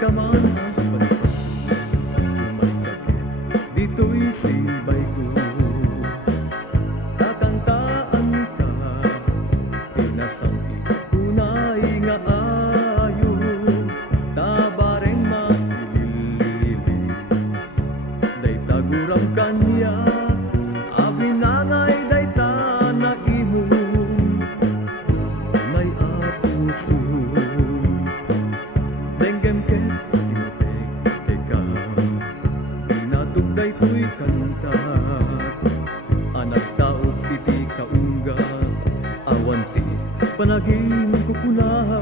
ka man ang paspaso, may kakit, dito'y sibay ko. Kakantaan ka, tinasangki, unay nga ayo, tabareng mailili, day taguram kanya, abinangay day ta na imon, may apuson. Denggem ket imutek keka, pinatugday to'y kantat, anak tao iti kaungga, awanti panagin kupuna,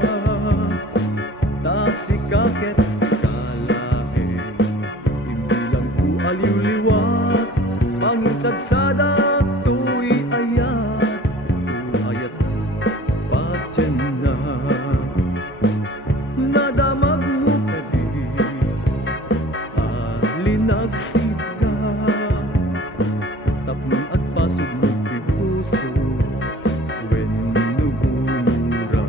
tasikaket sikalae, imbilang ku aliw-liwat, pangisadsada to'y ayat, ayat patyen na. Nadamag mo kadi, linagsid ka, tapnon at pasog mo ti puso, wenno bumura.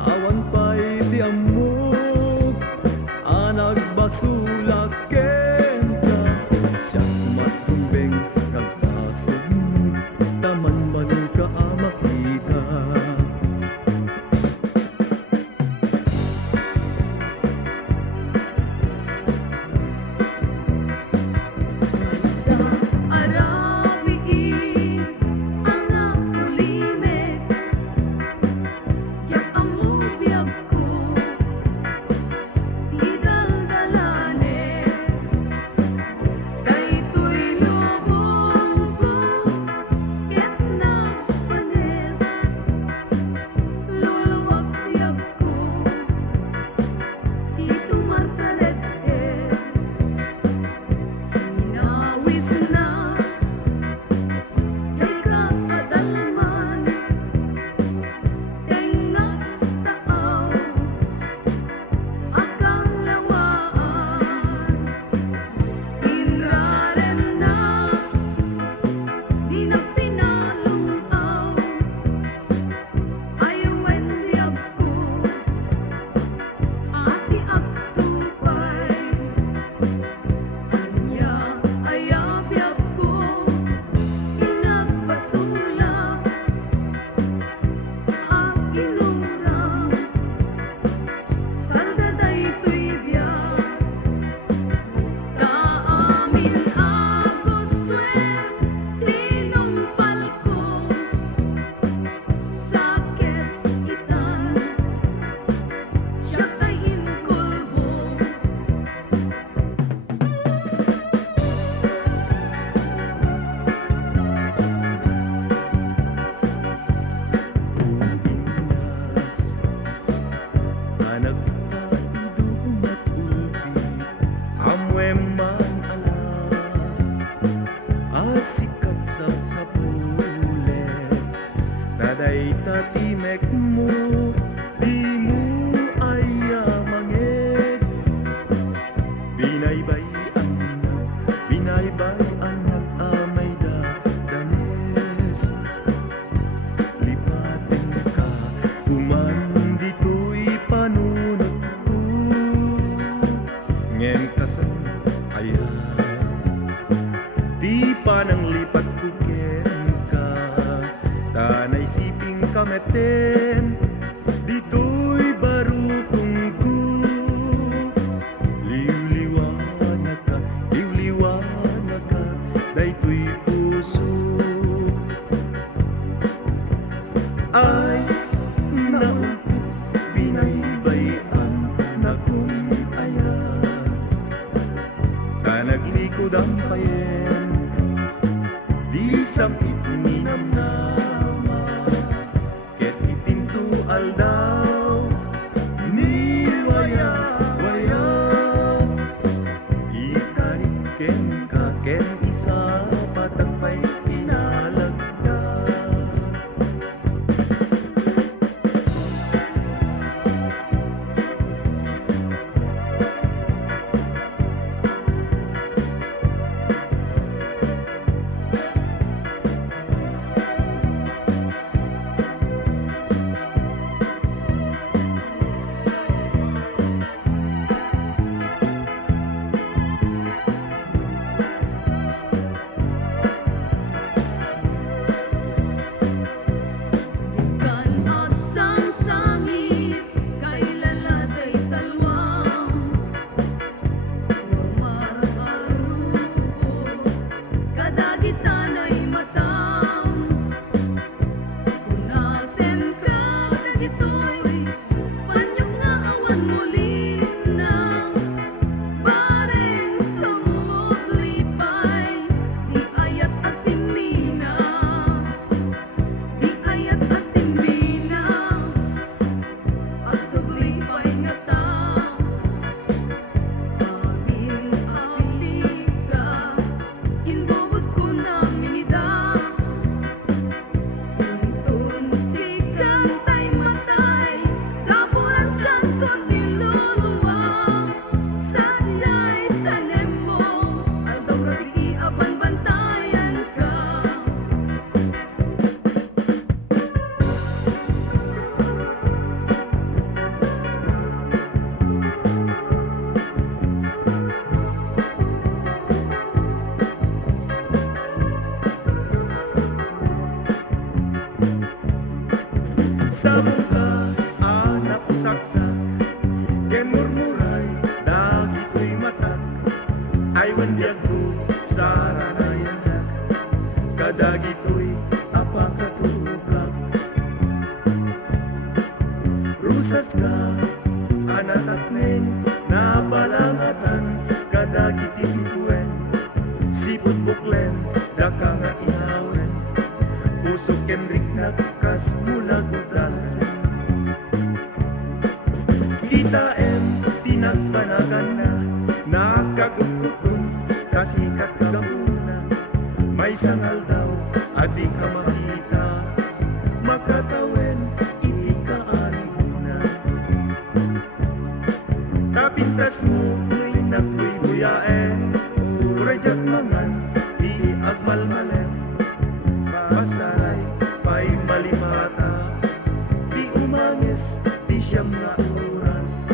Awan pa'y ti amok, anag basulak ken ka, siya kumatumbeng kagpasog mo, taman manu ka makita. Sa arabii ang ulimet, diyak ang mubiyag ko, idaldalanet, daytoy lubong ko, ket napanes, luluwag biyag ko, dito martalet inawis na, kay kakadalman, tengat taaw, akang lawaan, inraren na, di na pinalungaw, ayawen biyag ko, asi ak tupay, anya ayabiyag ko, inagbasula, akinurang, salda daytoy biyag, taamin agustwen, tinumpal ko, sakit itan, siya tayin kulbo. Inas, anak paidumat ulti, amwem man ala, asikat sa sapule, taday tatimek mo, di mo ayamangit, binaybay anak amay danes, lipatin ka, tuman dito'y panunod ko, ngem kasan kaya, di pa nang lipat ko ken ka, tanay siping kameten, dito'y barukong ko, liw-liwanag ka, dayto'y puso. Ay, naumpit, binaybayan na kung aya, tanaglikod ang payen, di sapit ninamnama, ket itinto aldaw, ni waya, ikarit ken ka, ken isa patagpay inalagda. man biyag ko sa ranayanak, kadagito'y apakatukak. Rusas ka, anatakneng napalangatan, kadagitituen, sipot buklen, daka nga inawen, puso kenrik nakas mula gutasan. Kita tinagpanagan na, nakagukutong, kasikat gamuna, may sangal daw, adi ka makita, makatawen, hindi ka ariguna. Tapintas mo, nga'y nako'y buyaen, urejak mangan, di agmalmalen, pasaray, pa'y malimata, di umangis, di siyam na oras.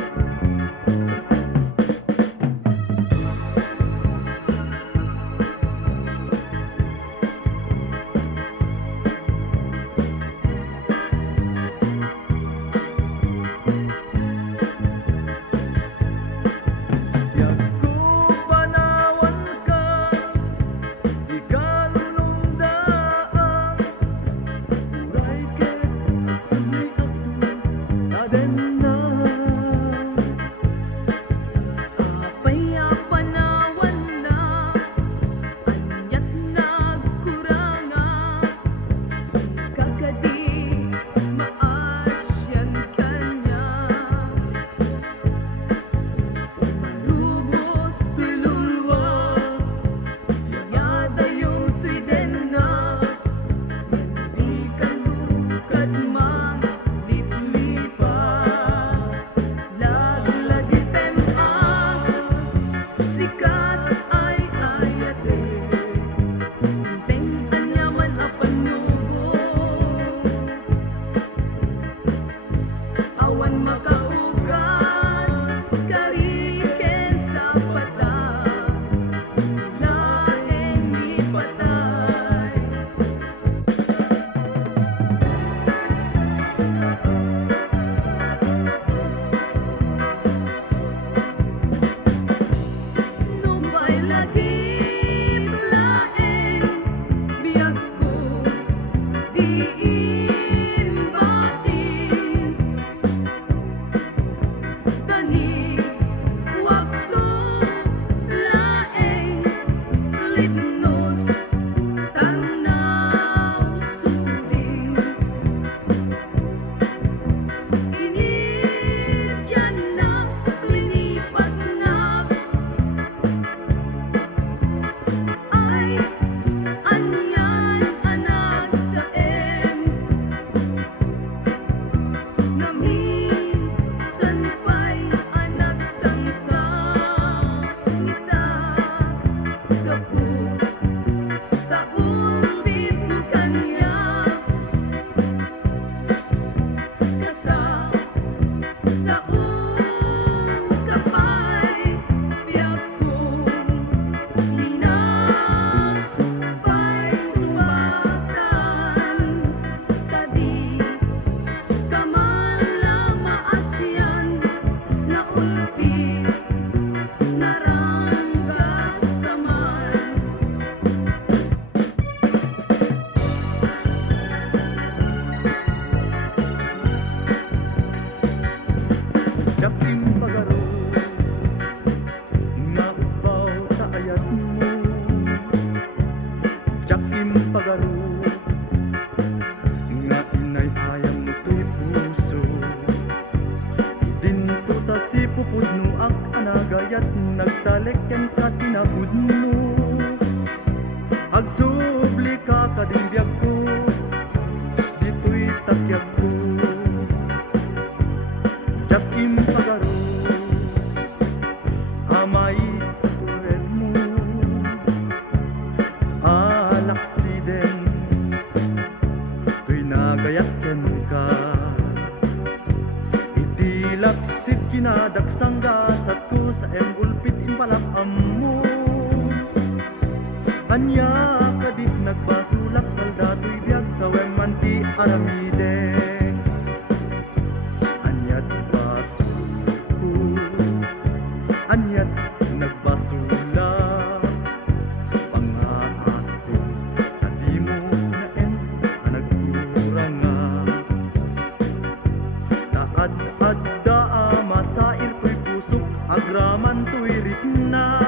Daking pagaro, nautbaw taayat mo. Daking pagaro, nga inay ayam mo to'y puso. Idinto ta si pupudno ang anagayat, nagtalek yan ka tinapud mo. Agsubli ka kadimbyag ko, dito'y takyag ko. Daking pagaro, amay tuwed mo, alaksiden, to'y nagayakyan ka. Idilaksit kinadaksanggasat ko sa embulpit impalakam mo. Anya kadit nagbasulak saldato'y biyag sa wemanti aramide. Anyat basuko, anyat nagbasulat, agraman to'y ritna.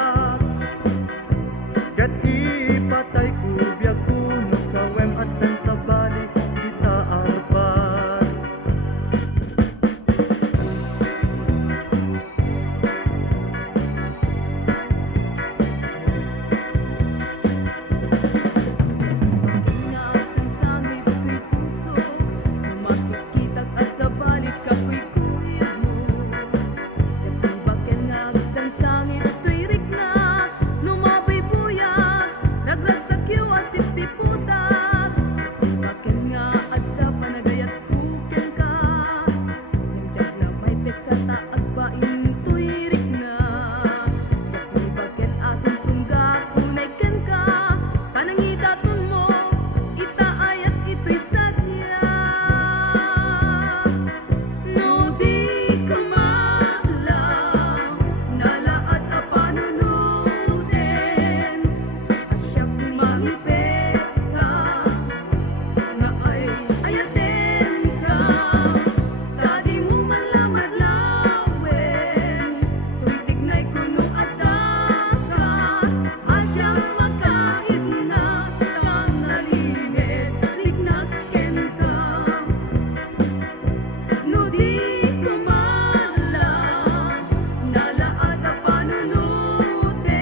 Ket ipatay ko biag kuno sa wem at dan sa balik kita arpat. Nga asang sangit to'y puso na makikitag asa balik kapoy kuyog mo. Diyan baken nga asang sangit to'y riknak numabay buyag ragrag sa kiwa sipsiputak. Baken nga adda panagayat kuken ka nandiyan na may peksa taag bain to'y riknak. Diyan baken asong sungga kunay ken ka panangidaton mo itaay at ito'y sadya. No di ka malang nalaad a panunutin asyak di mangipesa nga ay ayaten ka. Tadi mo man lamad lawen tuy tignay kuno adda ka adyang makait na tangalimit rignaken ka. No di ka malang nalaad a panunutin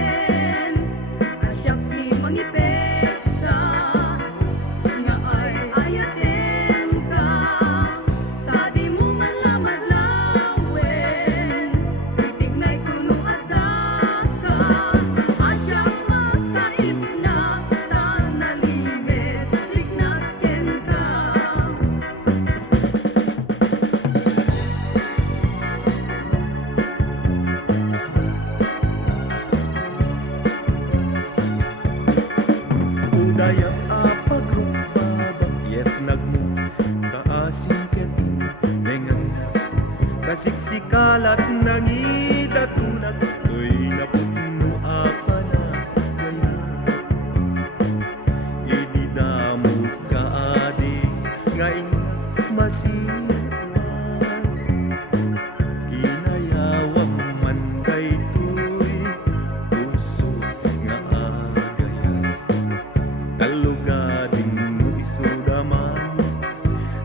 asyak di mangipeksa nga ay ayaten ka. Tadi mo man lamad lawen tuy tignay kuno adda ka adyang makait na tanalimit rignaken ka. Udayang apagrupa bagyet nagmo kaasing ketin nengang na kasiksikalat nangidatunag to'y naputno apa na gaya. Ididamo kaadi ngayon masirpan kinayawang man daytoy puso nga agayat. Kalugading mo isudaman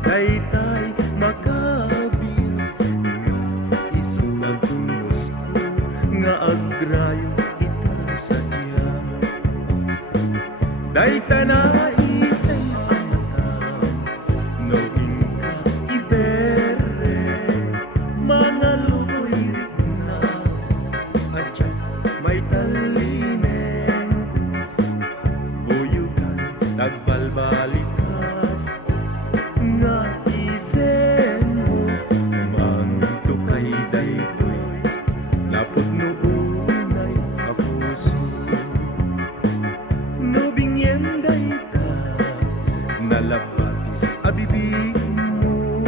daytay makabil nga isudag tunos ko nga agrayo ita sa iya. Dayta na isay amatam no inka ibere mga lugoy na adya may talimeng buyugan tagbalbalikas nga isen mo mantukay daytoy lapod no unay a puso. No bingyen dayta nalabatis a bibig mo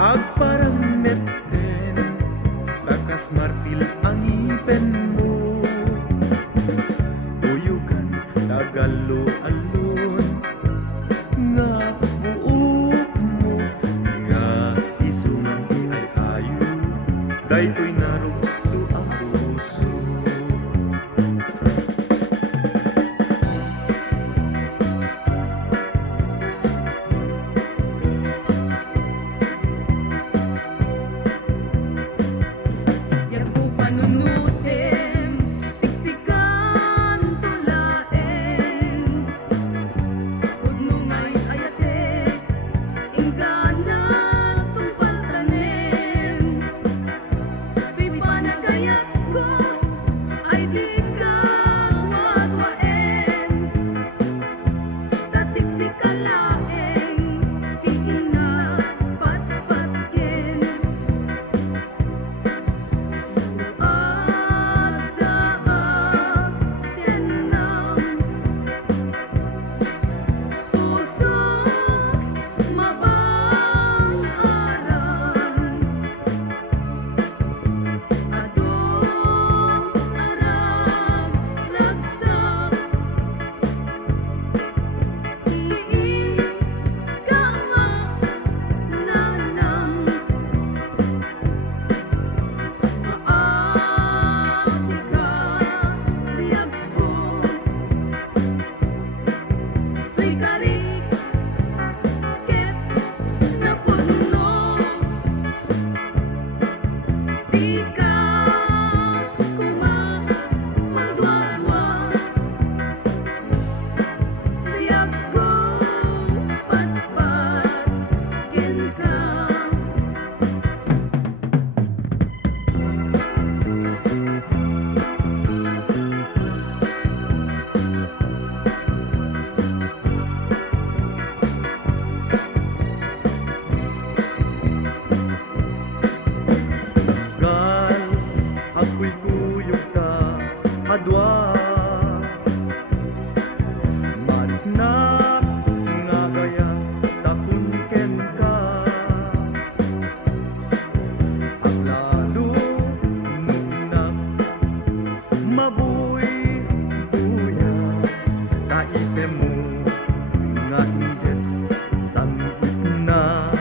agparang metten takas marfil ang ipen mo. Buyugan tagalo-alon nga buok mo nga isungan ti ay ayo daytoy narugso ang puso. Yan po panunutin, siksikan, tulain. Pudno nga'y ayate, inggan na tumpaltanin. Tuy panagay di ka kumamangdwa-dwa. Biyag ko patpatkin ka. Gal, ako'y kuyog ta, adwa. Maniknak nga gaya, takun ken ka. Ang lalo nung inak, mabuy buya. Taise mo nga inggit, sangit na.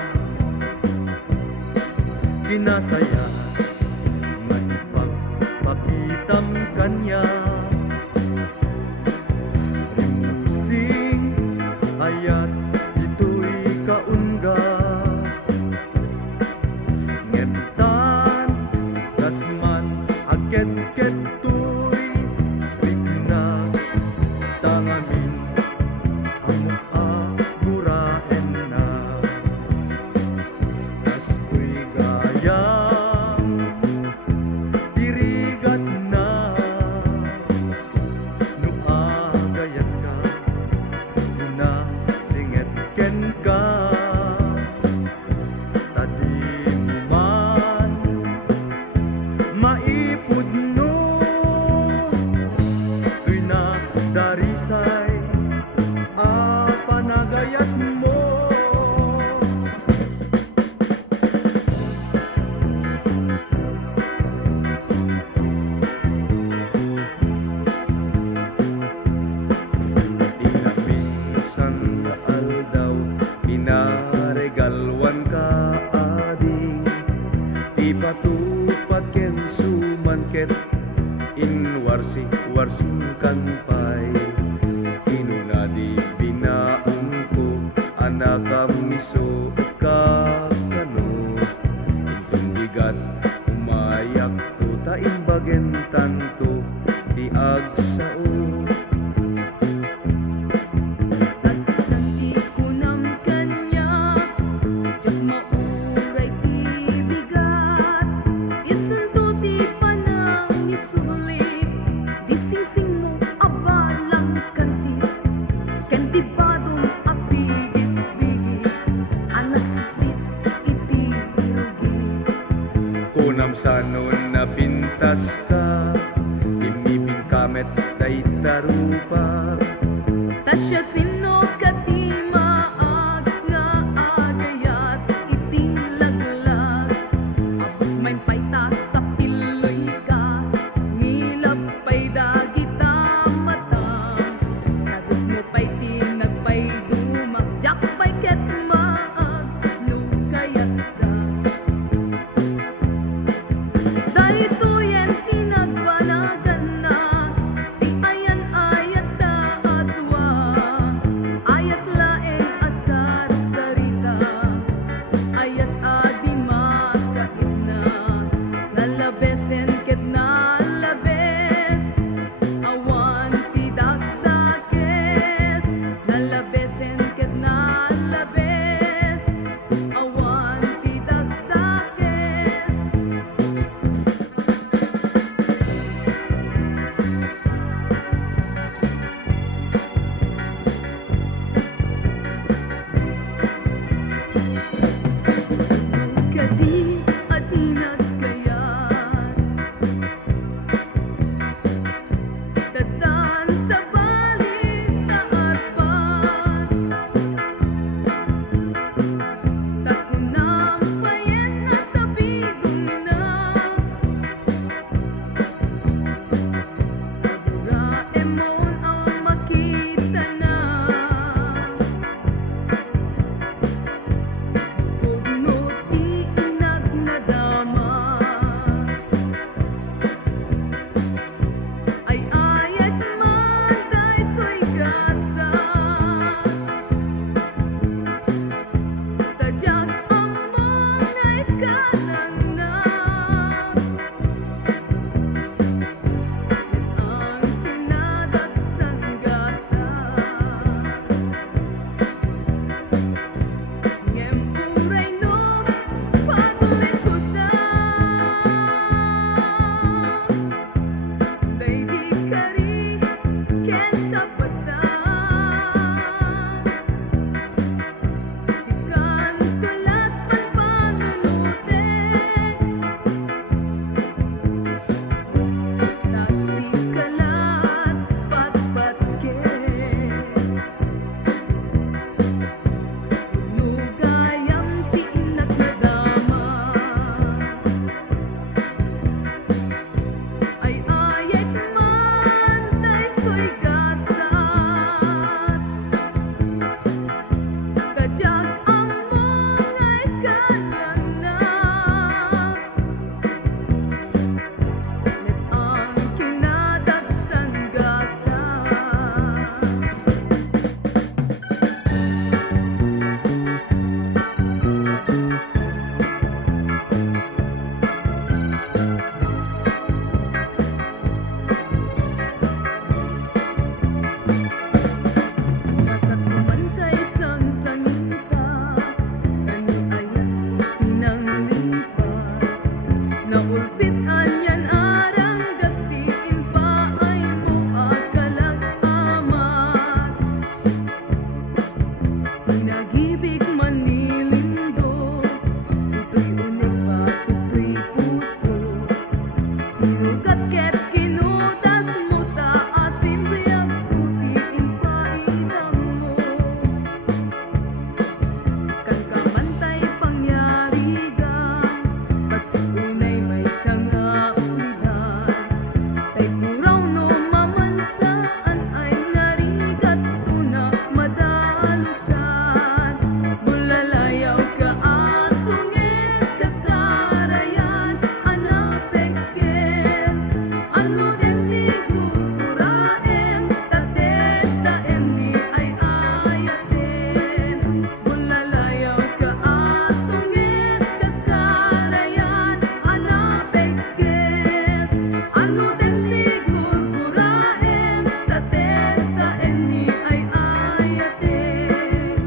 Kinasaya nga ipagpakitam kanya. Rimusing ayat dito'y kaungga. Ngetan kasman aket-ket to'y rigna. Tangamin amok muraen na. Tas ko'y gayam dirigat na. Nung agayat ka, inasinget ken ka. Tadi mo man maipud no, to'y na darisay panagayat mo. Inaminsan nga aldaw, pinaregalwan ka ading. Di patupat ken sumanket, warsing kanpay. Kinuna di binaon ko, anak kamiso ka kano. Intong bigat, umayak to, taimbagen tanto, di agsao. Tas nang kanya, jak mauray ti bigat. Isundo ti panang isulit, di singsing mo abalang kantis. Ken di badong apigis-bigis, anasisit iti rugi. Kunam sanon na pintas ka, imibing kamet day tarupa. Tasya sino kati maag nga agayat iti laglag. Apos may paytas sa piloy ka, ngilap pay dagita mata. Sagot mo pay tinagpay dumag, jak pay ket maag nugayat ka. Daytoyen tinagpanagan na, di ayan ayat ta atwa. Ayat laeng asar sarita, ayat adi makait na. Nalabesen ket nalabes, awan ti dakdakes. Nalabesen ket nalabes, awan ti dakdakes. Kadi at inagkayat, Sinugat ket kinudas mo taas imbiyak tutiin painam mo kan kamantay pangyarigan pasiunay may sanga ulidan tay puraw no mamansaan ay narigat tuna madalusan bulalayaw ka atungit kastarayan anapekes ano den ni kukuraem tatet taem ni ay ayaten bulalayaw ka atungit kastarayan anapekes ano den ni kukuraem tatet taem ni ay ayaten.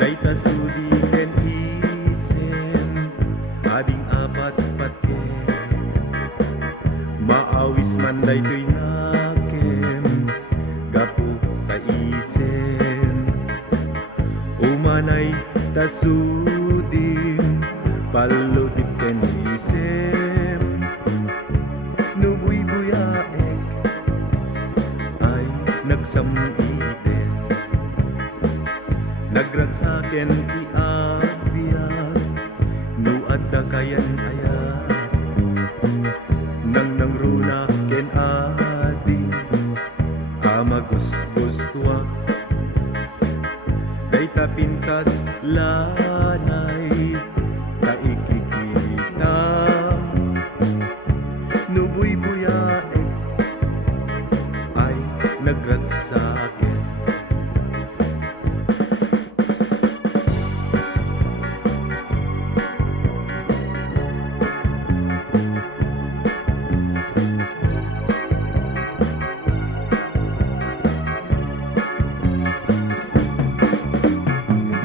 Kay tasudi ken isen ading apat patken maawis man daytoy nakem gapu ka isen umanay tasudim paludip ken isen nubuy-buyaek ay nagsamiten nagragsaken ti agbiag no adda kayan ayat nang nangruna ken adi amagusgustuak dayta pintas lanay kaikikita nubuy-buyaek ay nagragsaken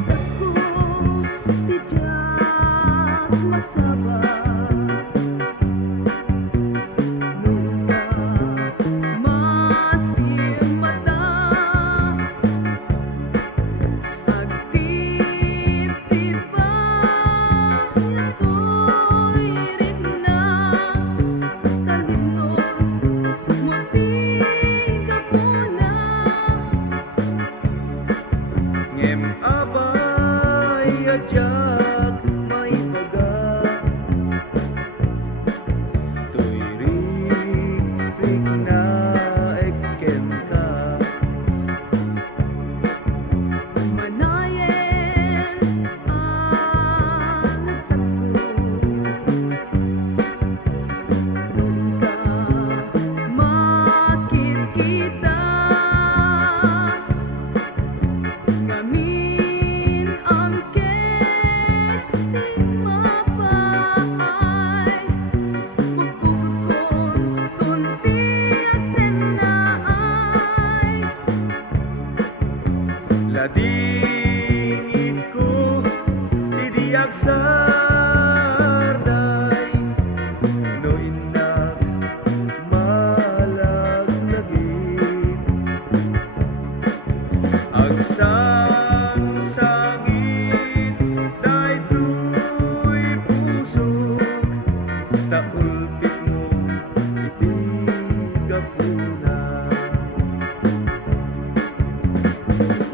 Sako tijak masaba nunta masimata agtip-tipa yatoy ritna talimnos mutiga puna ngem abay adyak may baga tuyrik na ekken ka manayen ang nagsako nuling ka makikita ngamin ang keting mapaay pagpupukon tunti aksen na ay ladingit ko tidiyak sarday no indak malaglagip agsang-sangit daytoy pusok taulpit mo iti gapuna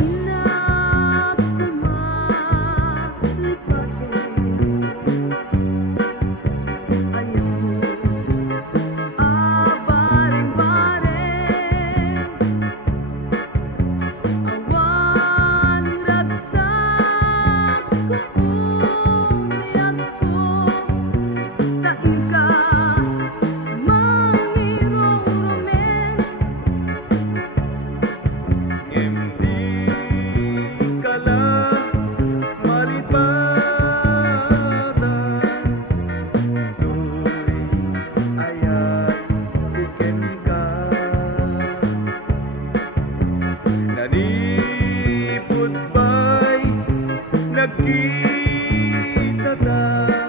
Inak kumalipate kata